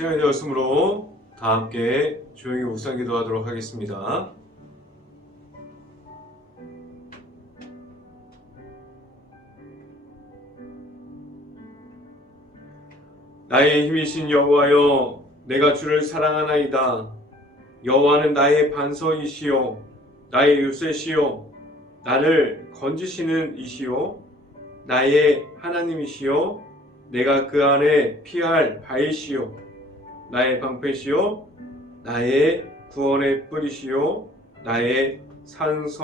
시간이 되었으므로 다 함께 조용히 묵상 기도하도록 하겠습니다. 나의 힘이신 여호와여, 내가 주를 사랑하나이다. 여호와는 나의 반석이시요 나의 요새시요 나를 건지시는 이시요 나의 하나님이시요 내가 그 안에 피할 바위시요 나의 방패시요 나의 구원의 뿌리시요 나의 산성이시로다.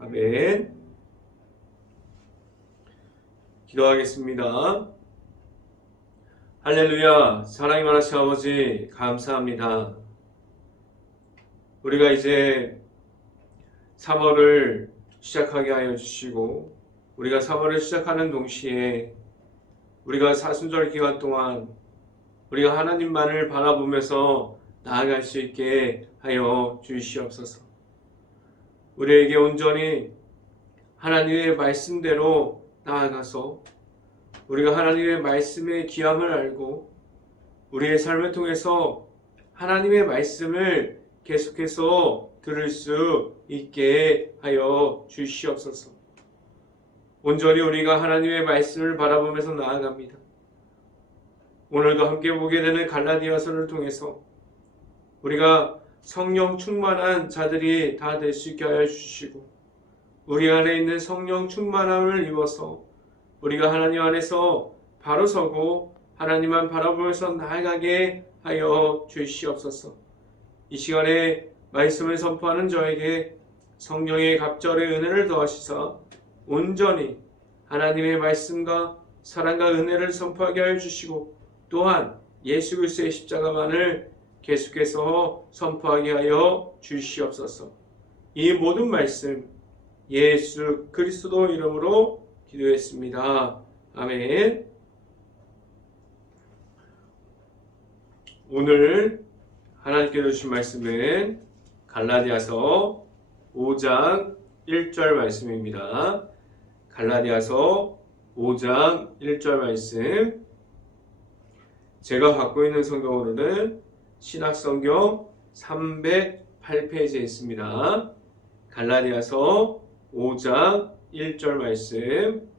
아멘. 기도하겠습니다. 할렐루야. 사랑이 많으신 아버지 감사합니다. 우리가 이제 3월을 시작하게 하여 주시고 우리가 3월을 시작하는 동시에 우리가 사순절 기간 동안 우리가 하나님만을 바라보면서 나아갈 수 있게 하여 주시옵소서. 우리에게 온전히 하나님의 말씀대로 나아가서 우리가 하나님의 말씀의 귀함을 알고 우리의 삶을 통해서 하나님의 말씀을 계속해서 들을 수 있게 하여 주시옵소서. 온전히 우리가 하나님의 말씀을 바라보면서 나아갑니다. 오늘도 함께 보게 되는 갈라디아서를 통해서 우리가 성령 충만한 자들이 다 될 수 있게 하여 주시고 우리 안에 있는 성령 충만함을 입어서 우리가 하나님 안에서 바로 서고 하나님만 바라보면서 나아가게 하여 주시옵소서. 이 시간에 말씀을 선포하는 저에게 성령의 갑절의 은혜를 더하시사 온전히 하나님의 말씀과 사랑과 은혜를 선포하게 하여 주시고 또한 예수 그리스도의 십자가만을 계속해서 선포하게 하여 주시옵소서. 이 모든 말씀 예수 그리스도 이름으로 기도했습니다. 아멘. 오늘 하나님께 주신 말씀은 갈라디아서 5장 1절 말씀입니다. 갈라디아서 5장 1절 말씀, 제가 갖고 있는 성경으로는 신약성경 308페이지에 있습니다. 갈라디아서 5장 1절 말씀,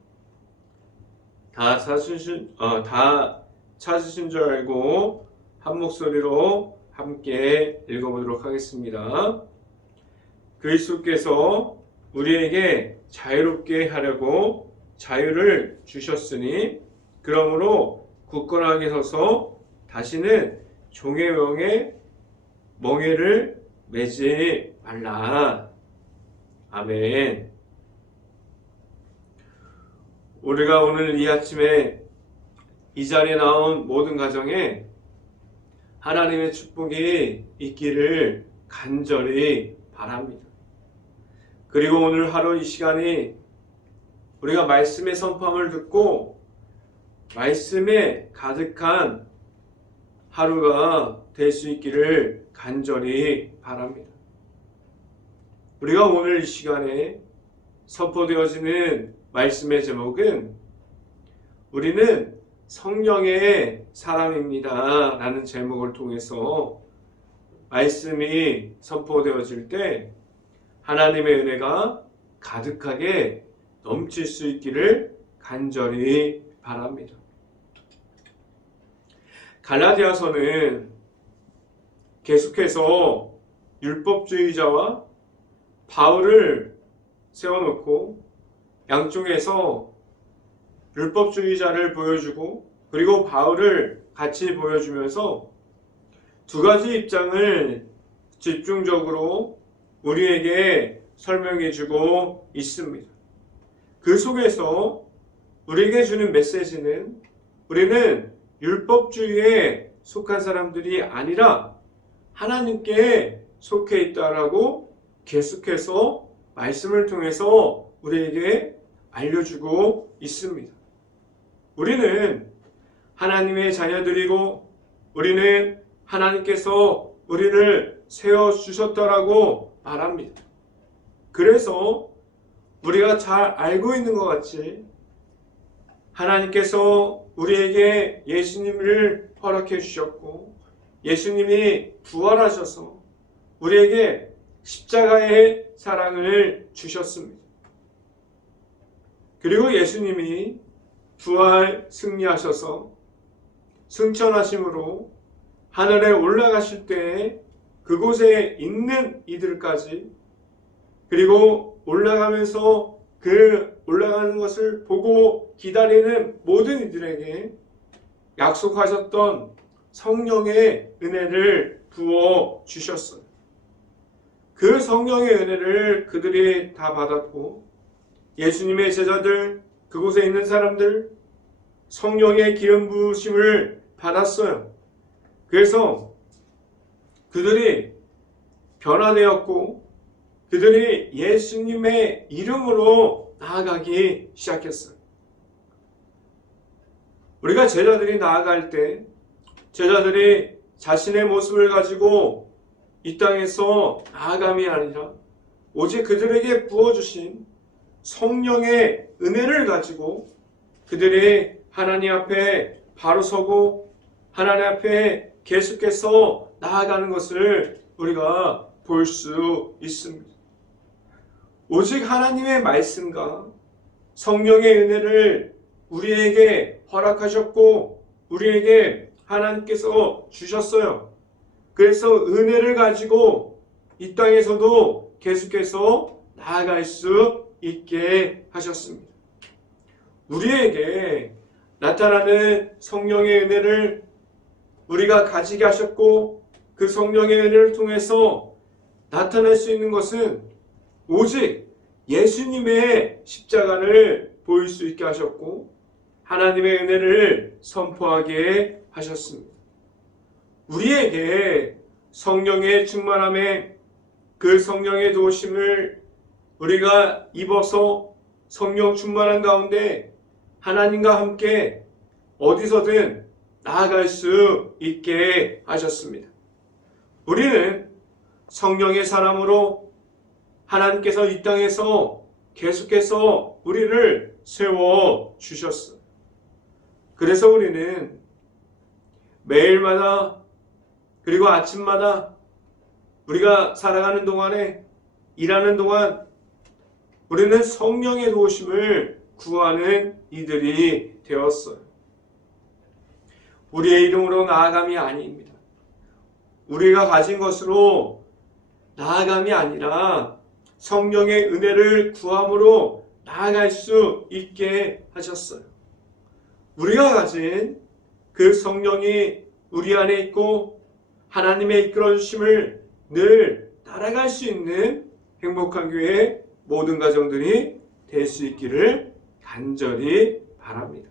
다 찾으신 줄 알고 한 목소리로 함께 읽어보도록 하겠습니다. 그리스도께서 우리에게 자유롭게 하려고 자유를 주셨으니 그러므로 굳건하게 서서 다시는 종의 명에 멍에를 매지 말라. 아멘. 우리가 오늘 이 아침에 이 자리에 나온 모든 가정에 하나님의 축복이 있기를 간절히 바랍니다. 그리고 오늘 하루 이 시간이 우리가 말씀의 선포함을 듣고 말씀에 가득한 하루가 될 수 있기를 간절히 바랍니다. 우리가 오늘 이 시간에 선포되어지는 말씀의 제목은 우리는 성령의 사람입니다 라는 제목을 통해서 말씀이 선포되어질 때 하나님의 은혜가 가득하게 넘칠 수 있기를 간절히 바랍니다. 갈라디아서는 계속해서 율법주의자와 바울을 세워놓고 양쪽에서 율법주의자를 보여주고 그리고 바울을 같이 보여주면서 두 가지 입장을 집중적으로 우리에게 설명해주고 있습니다. 그 속에서 우리에게 주는 메시지는 우리는 율법주의에 속한 사람들이 아니라 하나님께 속해 있다라고 계속해서 말씀을 통해서 우리에게 알려주고 있습니다. 우리는 하나님의 자녀들이고 우리는 하나님께서 우리를 세워주셨다라고 말합니다. 그래서 우리가 잘 알고 있는 것 같이 하나님께서 우리에게 예수님을 허락해 주셨고 예수님이 부활하셔서 우리에게 십자가의 사랑을 주셨습니다. 그리고 예수님이 부활 승리하셔서 승천하심으로 하늘에 올라가실 때에 그곳에 있는 이들까지 그리고 올라가면서 그 올라가는 것을 보고 기다리는 모든 이들에게 약속하셨던 성령의 은혜를 부어 주셨어요. 그 성령의 은혜를 그들이 다 받았고 예수님의 제자들, 그곳에 있는 사람들 성령의 기름 부으심을 받았어요. 그래서 그들이 변화되었고 그들이 예수님의 이름으로 나아가기 시작했어요. 우리가 제자들이 나아갈 때 제자들이 자신의 모습을 가지고 이 땅에서 나아감이 아니라 오직 그들에게 부어주신 성령의 은혜를 가지고 그들이 하나님 앞에 바로 서고 하나님 앞에 계속해서 나아가는 것을 우리가 볼 수 있습니다. 오직 하나님의 말씀과 성령의 은혜를 우리에게 허락하셨고 우리에게 하나님께서 주셨어요. 그래서 은혜를 가지고 이 땅에서도 계속해서 나아갈 수 있게 하셨습니다. 우리에게 나타나는 성령의 은혜를 우리가 가지게 하셨고 그 성령의 은혜를 통해서 나타날 수 있는 것은 오직 예수님의 십자가를 보일 수 있게 하셨고 하나님의 은혜를 선포하게 하셨습니다. 우리에게 성령의 충만함에 그 성령의 도우심을 우리가 입어서 성령 충만한 가운데 하나님과 함께 어디서든 나아갈 수 있게 하셨습니다. 우리는 성령의 사람으로 하나님께서 이 땅에서 계속해서 우리를 세워 주셨어요. 그래서 우리는 매일마다 그리고 아침마다 우리가 살아가는 동안에 일하는 동안 우리는 성령의 도우심을 구하는 이들이 되었어요. 우리의 이름으로 나아감이 아닙니다. 우리가 가진 것으로 나아감이 아니라 성령의 은혜를 구함으로 나아갈 수 있게 하셨어요. 우리가 가진 그 성령이 우리 안에 있고 하나님의 이끌어 주심을 늘 따라갈 수 있는 행복한 교회 모든 가정들이 될 수 있기를 간절히 바랍니다.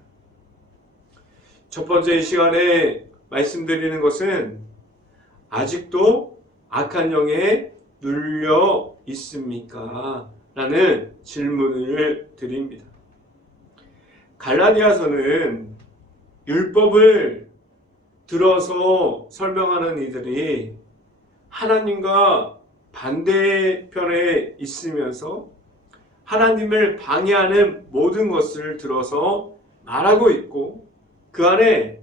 첫 번째 이 시간에 말씀드리는 것은 아직도 악한 영에 눌려 있습니까? 라는 질문을 드립니다. 갈라디아서는 율법을 들어서 설명하는 이들이 하나님과 반대편에 있으면서 하나님을 방해하는 모든 것을 들어서 말하고 있고 그 안에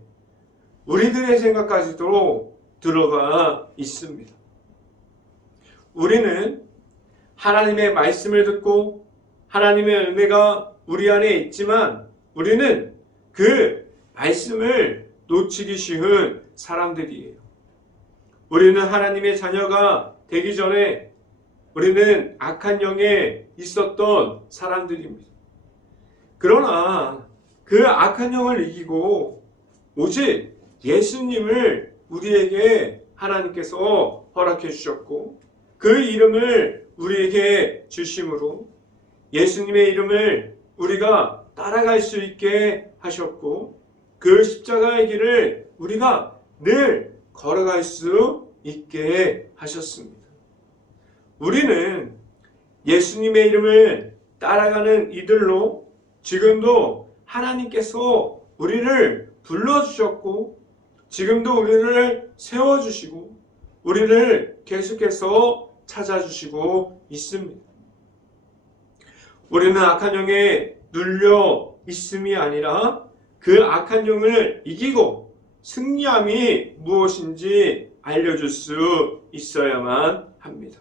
우리들의 생각까지도 들어가 있습니다. 우리는 하나님의 말씀을 듣고 하나님의 은혜가 우리 안에 있지만 우리는 그 말씀을 놓치기 쉬운 사람들이에요. 우리는 하나님의 자녀가 되기 전에 우리는 악한 영에 있었던 사람들입니다. 그러나 그 악한 영을 이기고 오직 예수님을 우리에게 하나님께서 허락해 주셨고 그 이름을 우리에게 주심으로 예수님의 이름을 우리가 따라갈 수 있게 하셨고 그 십자가의 길을 우리가 늘 걸어갈 수 있게 하셨습니다. 우리는 예수님의 이름을 따라가는 이들로 지금도 하나님께서 우리를 불러주셨고 지금도 우리를 세워주시고 우리를 계속해서 찾아주시고 있습니다. 우리는 악한 영에 눌려 있음이 아니라 그 악한 영을 이기고 승리함이 무엇인지 알려줄 수 있어야만 합니다.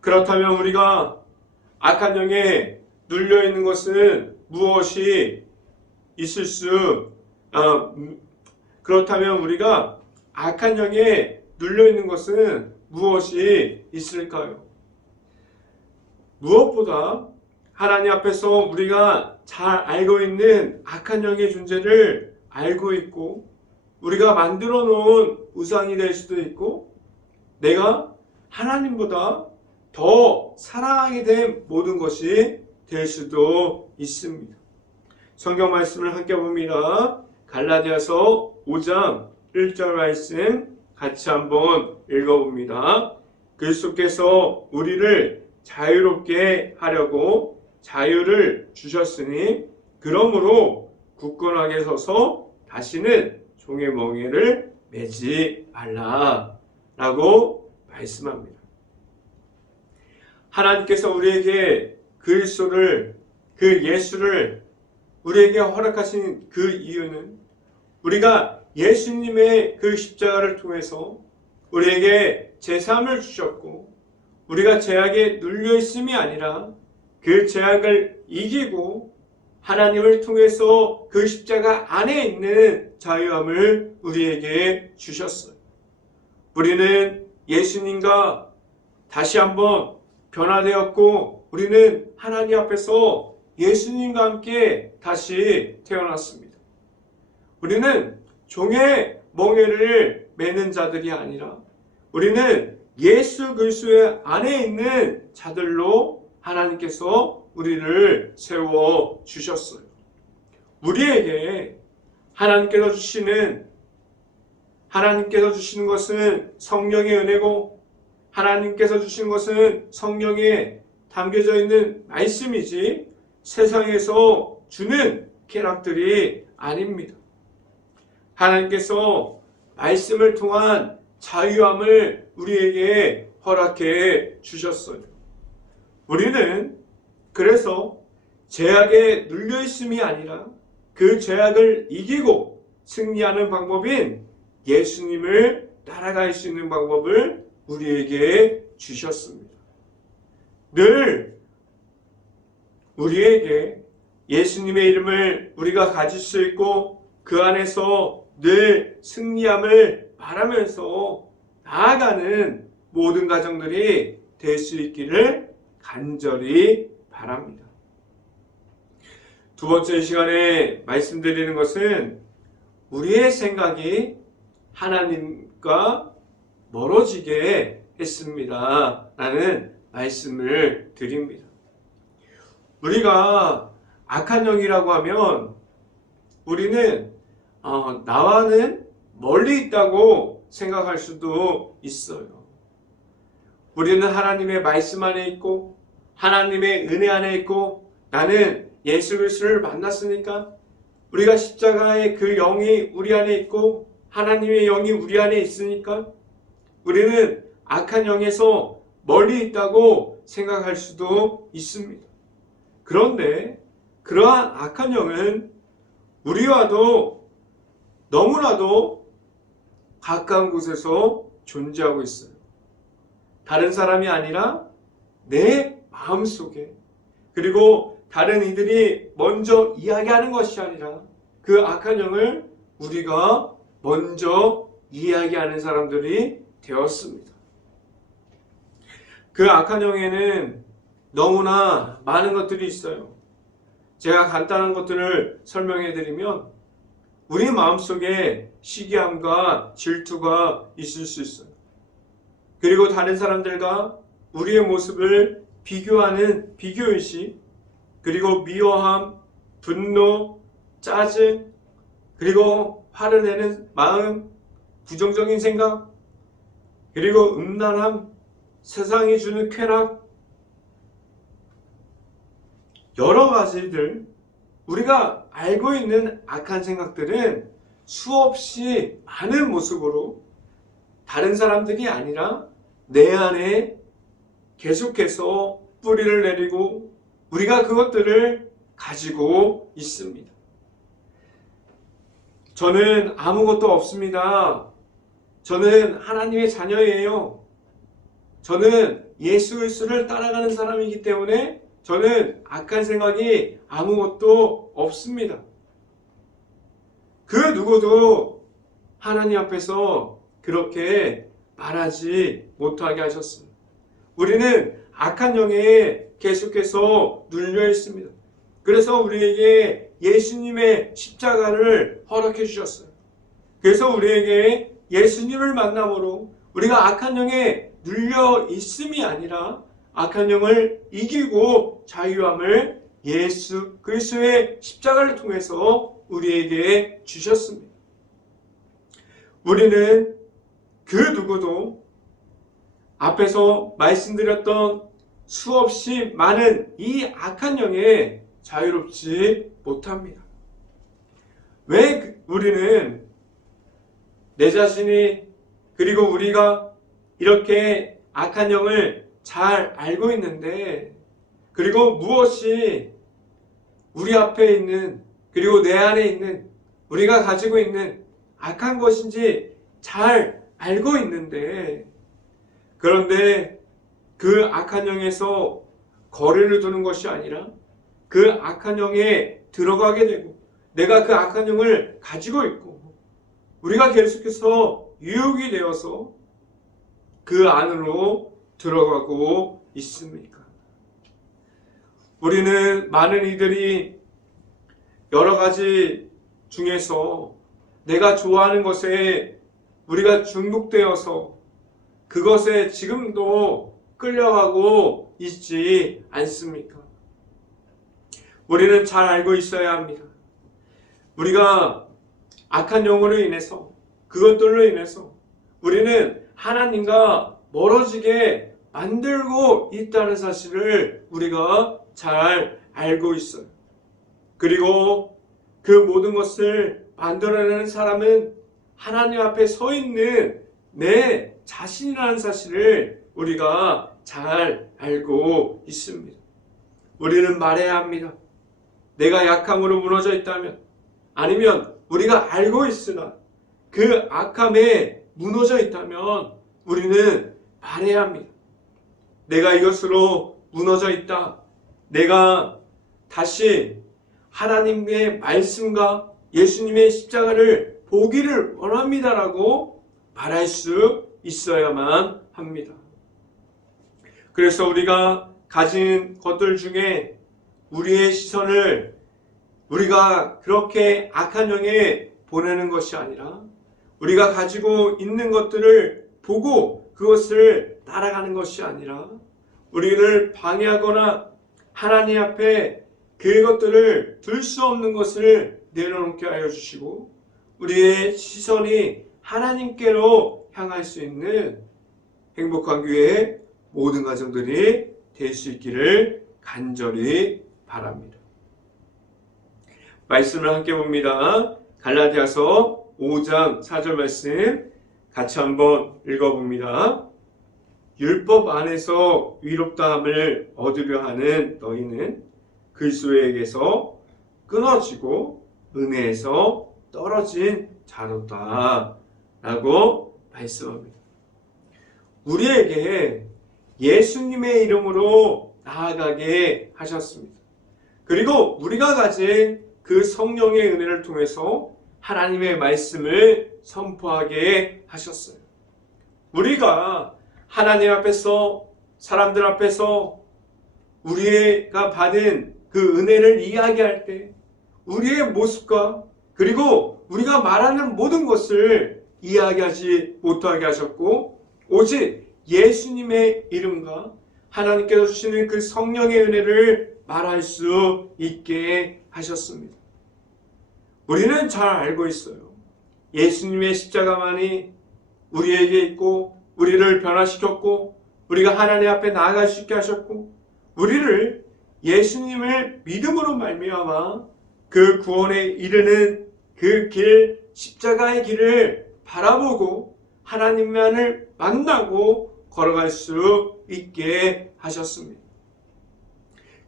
그렇다면 우리가 악한 영에 눌려있는 것은 무엇이 있을 수, 그렇다면 우리가 악한 영에 눌려있는 것은 무엇이 있을까요? 무엇보다 하나님 앞에서 우리가 잘 알고 있는 악한 영의 존재를 알고 있고 우리가 만들어 놓은 우상이 될 수도 있고 내가 하나님보다 더 사랑하게 된 모든 것이 될 수도 있습니다. 성경 말씀을 함께 봅니다. 갈라디아서 5장 1절 말씀 같이 한번 읽어봅니다. 그리스도께서 우리를 자유롭게 하려고 자유를 주셨으니 그러므로 굳건하게 서서 다시는 종의 멍에를 매지 말라라고 말씀합니다. 하나님께서 우리에게 그리스도를, 그 예수를 우리에게 허락하신 그 이유는 우리가 예수님의 그 십자가를 통해서 우리에게 제사함을 주셨고 우리가 죄악에 눌려있음이 아니라 그 죄악을 이기고 하나님을 통해서 그 십자가 안에 있는 자유함을 우리에게 주셨어요. 우리는 예수님과 다시 한번 변화되었고 우리는 하나님 앞에서 예수님과 함께 다시 태어났습니다. 우리는 종의 멍에를 매는 자들이 아니라 우리는 예수 그리스도의 안에 있는 자들로 하나님께서 우리를 세워 주셨어요. 우리에게 하나님께서 주시는 것은 성령의 은혜고 하나님께서 주신 것은 성령에 담겨져 있는 말씀이지 세상에서 주는 쾌락들이 아닙니다. 하나님께서 말씀을 통한 자유함을 우리에게 허락해 주셨어요. 우리는 그래서 죄악에 눌려있음이 아니라 그 죄악을 이기고 승리하는 방법인 예수님을 따라갈 수 있는 방법을 우리에게 주셨습니다. 늘 우리에게 예수님의 이름을 우리가 가질 수 있고 그 안에서 늘 승리함을 바라면서 나아가는 모든 가정들이 될 수 있기를 간절히 바랍니다. 두 번째 시간에 말씀드리는 것은 우리의 생각이 하나님과 멀어지게 했습니다. 라는 말씀을 드립니다. 우리가 악한 영이라고 하면 우리는 나와는 멀리 있다고 생각할 수도 있어요. 우리는 하나님의 말씀 안에 있고 하나님의 은혜 안에 있고 나는 예수 그리스도를 만났으니까 우리가 십자가의 그 영이 우리 안에 있고 하나님의 영이 우리 안에 있으니까 우리는 악한 영에서 멀리 있다고 생각할 수도 있습니다. 그런데 그러한 악한 영은 우리와도 너무나도 가까운 곳에서 존재하고 있어요. 다른 사람이 아니라 내 마음속에, 그리고 다른 이들이 먼저 이야기하는 것이 아니라 그 악한 영을 우리가 먼저 이야기하는 사람들이 되었습니다. 그 악한 영에는 너무나 많은 것들이 있어요. 제가 간단한 것들을 설명해 드리면 우리 마음속에 시기함과 질투가 있을 수 있어요. 그리고 다른 사람들과 우리의 모습을 비교하는 비교의식, 그리고 미워함, 분노, 짜증, 그리고 화를 내는 마음, 부정적인 생각, 그리고 음란함, 세상이 주는 쾌락, 여러 가지들, 우리가 알고 있는 악한 생각들은 수없이 많은 모습으로 다른 사람들이 아니라 내 안에 계속해서 뿌리를 내리고 우리가 그것들을 가지고 있습니다. 저는 아무것도 없습니다. 저는 하나님의 자녀예요. 저는 예수 그리스도를 따라가는 사람이기 때문에 저는 악한 생각이 아무것도 없습니다. 그 누구도 하나님 앞에서 그렇게 말하지 못하게 하셨습니다. 우리는 악한 영에 계속해서 눌려 있습니다. 그래서 우리에게 예수님의 십자가를 허락해 주셨어요. 그래서 우리에게 예수님을 만남으로 우리가 악한 영에 눌려 있음이 아니라 악한 영을 이기고 자유함을 예수 그리스도의 십자가를 통해서 우리에게 주셨습니다. 우리는 그 누구도 앞에서 말씀드렸던 수없이 많은 이 악한 영에 자유롭지 못합니다. 왜 우리는 내 자신이 그리고 우리가 이렇게 악한 영을 잘 알고 있는데 그리고 무엇이 우리 앞에 있는 그리고 내 안에 있는 우리가 가지고 있는 악한 것인지 잘 알고 있는데 그런데 그 악한 영에서 거리를 두는 것이 아니라 그 악한 영에 들어가게 되고 내가 그 악한 영을 가지고 있고 우리가 계속해서 유혹이 되어서 그 안으로 들어가고 있습니까? 우리는 많은 이들이 여러 가지 중에서 내가 좋아하는 것에 우리가 중독되어서 그것에 지금도 끌려가고 있지 않습니까? 우리는 잘 알고 있어야 합니다. 우리가 악한 영으로 인해서 그것들로 인해서 우리는 하나님과 멀어지게 만들고 있다는 사실을 우리가 잘 알고 있어요. 그리고 그 모든 것을 만들어내는 사람은 하나님 앞에 서 있는 내 자신이라는 사실을 우리가 잘 알고 있습니다. 우리는 말해야 합니다. 내가 약함으로 무너져 있다면 아니면 우리가 알고 있으나 그 악함에 무너져 있다면 우리는 말해야 합니다. 내가 이것으로 무너져 있다. 내가 다시 하나님의 말씀과 예수님의 십자가를 보기를 원합니다라고 말할 수 있어야만 합니다. 그래서 우리가 가진 것들 중에 우리의 시선을 우리가 그렇게 악한 영에 보내는 것이 아니라 우리가 가지고 있는 것들을 보고 그것을 따라가는 것이 아니라 우리를 방해하거나 하나님 앞에 그것들을 둘 수 없는 것을 내려놓게 하여 주시고 우리의 시선이 하나님께로 향할 수 있는 행복한 교회의 모든 가정들이 될 수 있기를 간절히 바랍니다. 말씀을 함께 봅니다. 갈라디아서 5장 4절 말씀 같이 한번 읽어봅니다. 율법 안에서 위롭다함을 얻으려 하는 너희는 그리스도에게서 끊어지고 은혜에서 떨어진 자로다 라고 말씀합니다. 우리에게 예수님의 이름으로 나아가게 하셨습니다. 그리고 우리가 가진 그 성령의 은혜를 통해서 하나님의 말씀을 선포하게 하셨어요. 우리가 하나님 앞에서 사람들 앞에서 우리가 받은 그 은혜를 이야기할 때 우리의 모습과 그리고 우리가 말하는 모든 것을 이야기하지 못하게 하셨고 오직 예수님의 이름과 하나님께서 주시는 그 성령의 은혜를 말할 수 있게 하셨습니다. 우리는 잘 알고 있어요. 예수님의 십자가만이 우리에게 있고 우리를 변화시켰고 우리가 하나님 앞에 나아갈 수 있게 하셨고 우리를 예수님을 믿음으로 말미암아 그 구원에 이르는 그 길, 십자가의 길을 바라보고 하나님만을 만나고 걸어갈 수 있게 하셨습니다.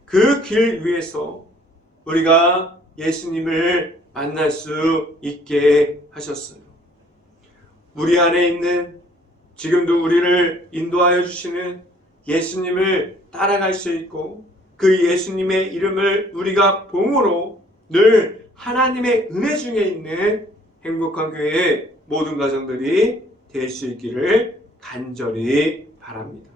그 길 위에서 우리가 예수님을 만날 수 있게 하셨어요. 우리 안에 있는 지금도 우리를 인도하여 주시는 예수님을 따라갈 수 있고 그 예수님의 이름을 우리가 봉으로 늘 하나님의 은혜 중에 있는 행복한 교회의 모든 가정들이 될 수 있기를 간절히 바랍니다.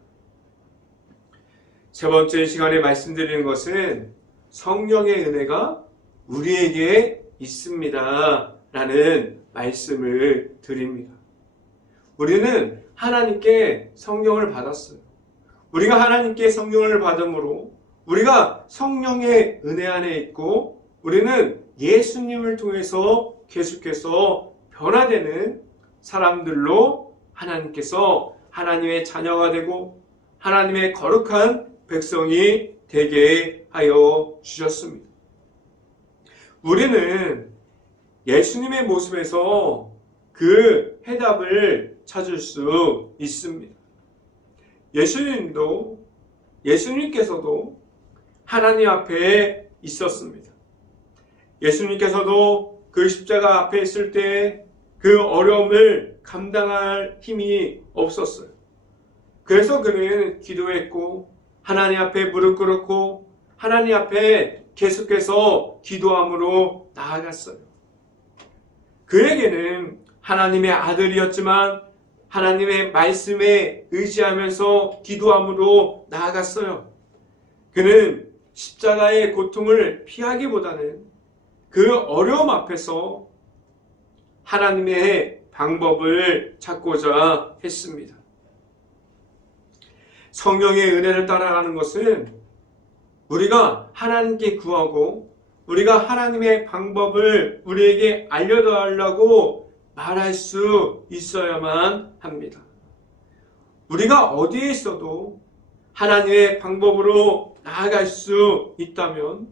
세 번째 시간에 말씀드리는 것은 성령의 은혜가 우리에게 있습니다 라는 말씀을 드립니다. 우리는 하나님께 성령을 받았어요. 우리가 하나님께 성령을 받음으로 우리가 성령의 은혜 안에 있고 우리는 예수님을 통해서 계속해서 변화되는 사람들로 하나님께서 하나님의 자녀가 되고 하나님의 거룩한 백성이 되게 하여 주셨습니다. 우리는 예수님의 모습에서 그 해답을 찾을 수 있습니다. 예수님께서도 하나님 앞에 있었습니다. 예수님께서도 그 십자가 앞에 있을 때 그 어려움을 감당할 힘이 없었어요. 그래서 그는 기도했고 하나님 앞에 무릎 꿇었고 하나님 앞에 계속해서 기도함으로 나아갔어요. 그에게는 하나님의 아들이었지만 하나님의 말씀에 의지하면서 기도함으로 나아갔어요. 그는 십자가의 고통을 피하기보다는 그 어려움 앞에서 하나님의 방법을 찾고자 했습니다. 성령의 은혜를 따라가는 것은 우리가 하나님께 구하고 우리가 하나님의 방법을 우리에게 알려달라고 말할 수 있어야만 합니다. 우리가 어디에 있어도 하나님의 방법으로 나아갈 수 있다면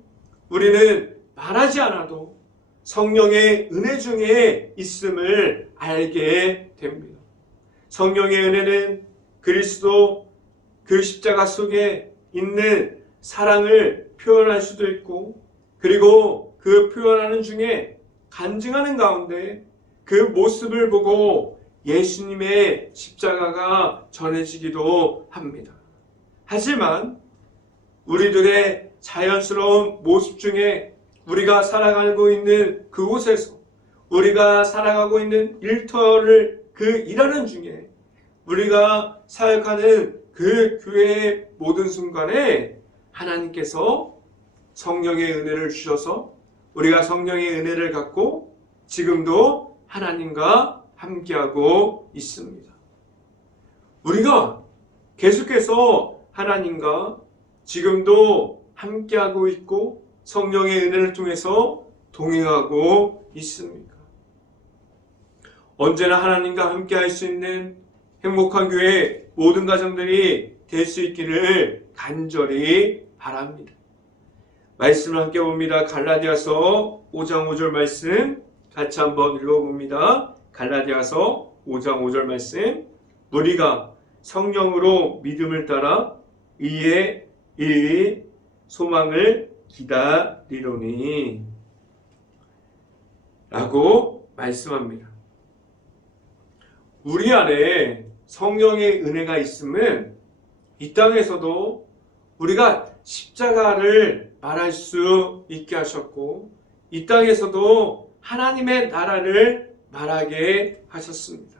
우리는 말하지 않아도 성령의 은혜 중에 있음을 알게 됩니다. 성령의 은혜는 그리스도 그 십자가 속에 있는 사랑을 표현할 수도 있고 그리고 그 표현하는 중에 간증하는 가운데 그 모습을 보고 예수님의 십자가가 전해지기도 합니다. 하지만 우리들의 자연스러운 모습 중에 우리가 살아가고 있는 그곳에서 우리가 살아가고 있는 일터를 그 일하는 중에 우리가 사역하는 그 교회의 모든 순간에 하나님께서 성령의 은혜를 주셔서 우리가 성령의 은혜를 갖고 지금도 하나님과 함께하고 있습니다. 우리가 계속해서 하나님과 지금도 함께하고 있고 성령의 은혜를 통해서 동행하고 있습니까? 언제나 하나님과 함께할 수 있는 행복한 교회 모든 가정들이 될 수 있기를 간절히 바랍니다. 말씀을 함께 봅니다. 갈라디아서 5장 5절 말씀 같이 한번 읽어봅니다. 갈라디아서 5장 5절 말씀 우리가 성령으로 믿음을 따라 의의 소망을 기다리노니 라고 말씀합니다. 우리 안에 성령의 은혜가 있으면 이 땅에서도 우리가 십자가를 말할 수 있게 하셨고 이 땅에서도 하나님의 나라를 말하게 하셨습니다.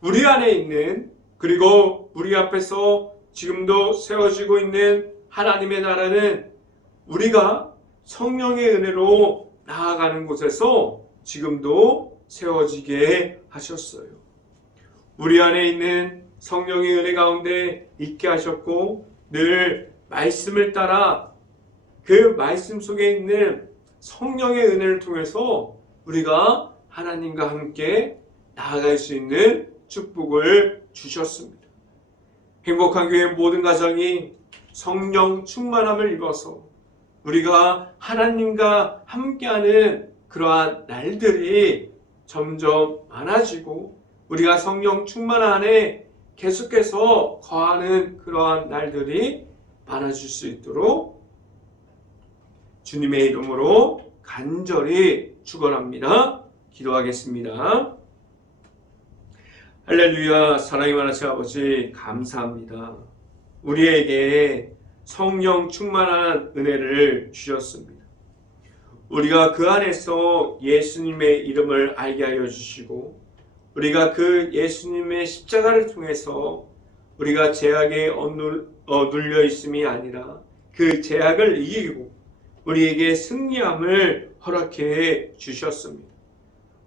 우리 안에 있는 그리고 우리 앞에서 지금도 세워지고 있는 하나님의 나라는 우리가 성령의 은혜로 나아가는 곳에서 지금도 세워지게 하셨어요. 우리 안에 있는 성령의 은혜 가운데 있게 하셨고 늘 말씀을 따라 그 말씀 속에 있는 성령의 은혜를 통해서 우리가 하나님과 함께 나아갈 수 있는 축복을 주셨습니다. 행복한 교회 모든 가정이 성령 충만함을 입어서 우리가 하나님과 함께하는 그러한 날들이 점점 많아지고 우리가 성령 충만 안에 계속해서 거하는 그러한 날들이 많아질 수 있도록 주님의 이름으로 간절히 축원합니다. 기도하겠습니다. 할렐루야. 사랑이 많으신 아버지 감사합니다. 우리에게 성령 충만한 은혜를 주셨습니다. 우리가 그 안에서 예수님의 이름을 알게 하여 주시고 우리가 그 예수님의 십자가를 통해서 우리가 죄악에 눌려 있음이 아니라 그 죄악을 이기고 우리에게 승리함을 허락해 주셨습니다.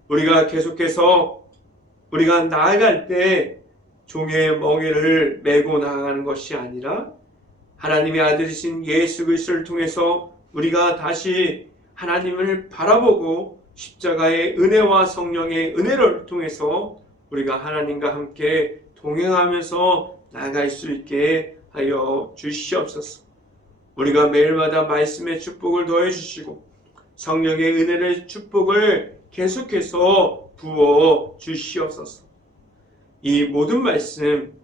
우리가 계속해서 우리가 나아갈 때 종의 멍에를 메고 나아가는 것이 아니라 하나님의 아들이신 예수 그리스도를 통해서 우리가 다시 하나님을 바라보고 십자가의 은혜와 성령의 은혜를 통해서 우리가 하나님과 함께 동행하면서 나아갈 수 있게 하여 주시옵소서. 우리가 매일마다 말씀의 축복을 더해 주시고 성령의 은혜의 축복을 계속해서 부어 주시옵소서. 이 모든 말씀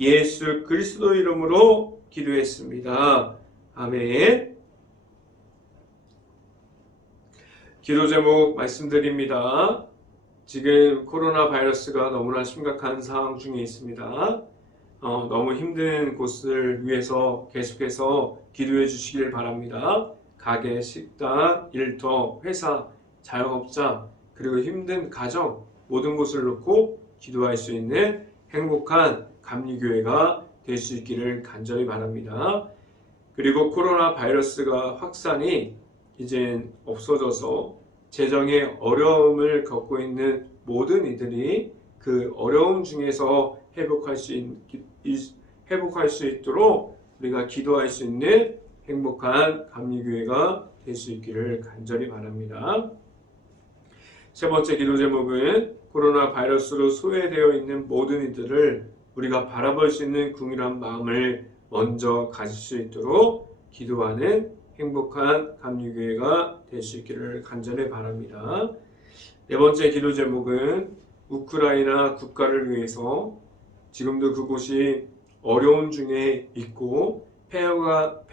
예수 그리스도 이름으로 기도했습니다. 아멘. 기도 제목 말씀드립니다. 지금 코로나 바이러스가 너무나 심각한 상황 중에 있습니다. 너무 힘든 곳을 위해서 계속해서 기도해 주시길 바랍니다. 가게, 식당, 일터, 회사, 자영업자, 그리고 힘든 가정 모든 곳을 놓고 기도할 수 있는 행복한 감리교회가 될 수 있기를 간절히 바랍니다. 그리고 코로나 바이러스가 확산이 이제 없어져서 재정의 어려움을 겪고 있는 모든 이들이 그 어려움 중에서 회복할 수 있도록 우리가 기도할 수 있는 행복한 감리교회가 될 수 있기를 간절히 바랍니다. 세 번째 기도 제목은 코로나 바이러스로 소외되어 있는 모든 이들을 우리가 바라볼 수 있는 궁일한 마음을 먼저 가질 수 있도록 기도하는 행복한 감리교회가 될 수 있기를 간절히 바랍니다. 네 번째 기도 제목은 우크라이나 국가를 위해서 지금도 그곳이 어려움 중에 있고 폐허가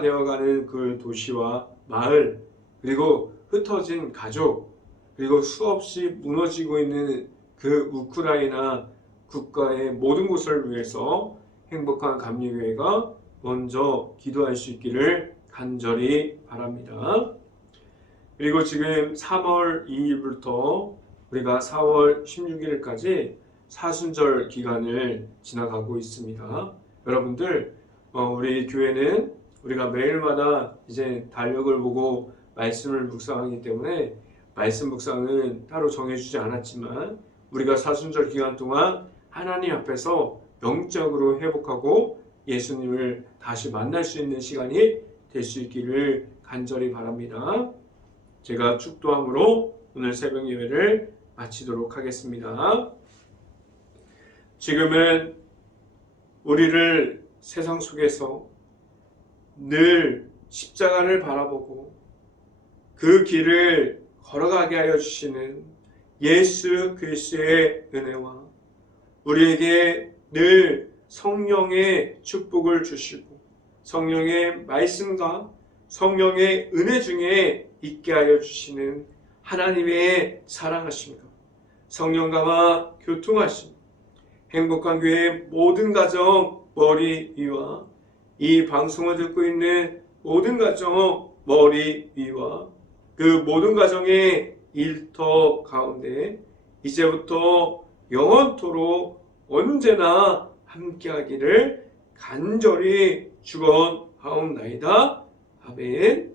되어가는 그 도시와 마을, 그리고 흩어진 가족, 그리고 수없이 무너지고 있는 그 우크라이나 국가의 모든 곳을 위해서 행복한 감리교회가 먼저 기도할 수 있기를 간절히 바랍니다. 그리고 지금 3월 2일부터 우리가 4월 16일까지 사순절 기간을 지나가고 있습니다. 여러분들, 우리 교회는 우리가 매일마다 이제 달력을 보고 말씀을 묵상하기 때문에 말씀 묵상은 따로 정해주지 않았지만 우리가 사순절 기간 동안 하나님 앞에서 영적으로 회복하고 예수님을 다시 만날 수 있는 시간이 될 수 있기를 간절히 바랍니다. 제가 축도함으로 오늘 새벽 예배를 마치도록 하겠습니다. 지금은 우리를 세상 속에서 늘 십자가를 바라보고 그 길을 걸어가게 하여 주시는 예수 그리스도의 은혜와 우리에게 늘 성령의 축복을 주시고 성령의 말씀과 성령의 은혜 중에 있게 하여 주시는 하나님의 사랑하심과 성령과와 교통하심, 행복한 교회의 모든 가정 머리 위와 이 방송을 듣고 있는 모든 가정 머리 위와 그 모든 가정의 일터 가운데 이제부터 영원토록 언제나 함께하기를 간절히 축원하옵나이다. 아멘.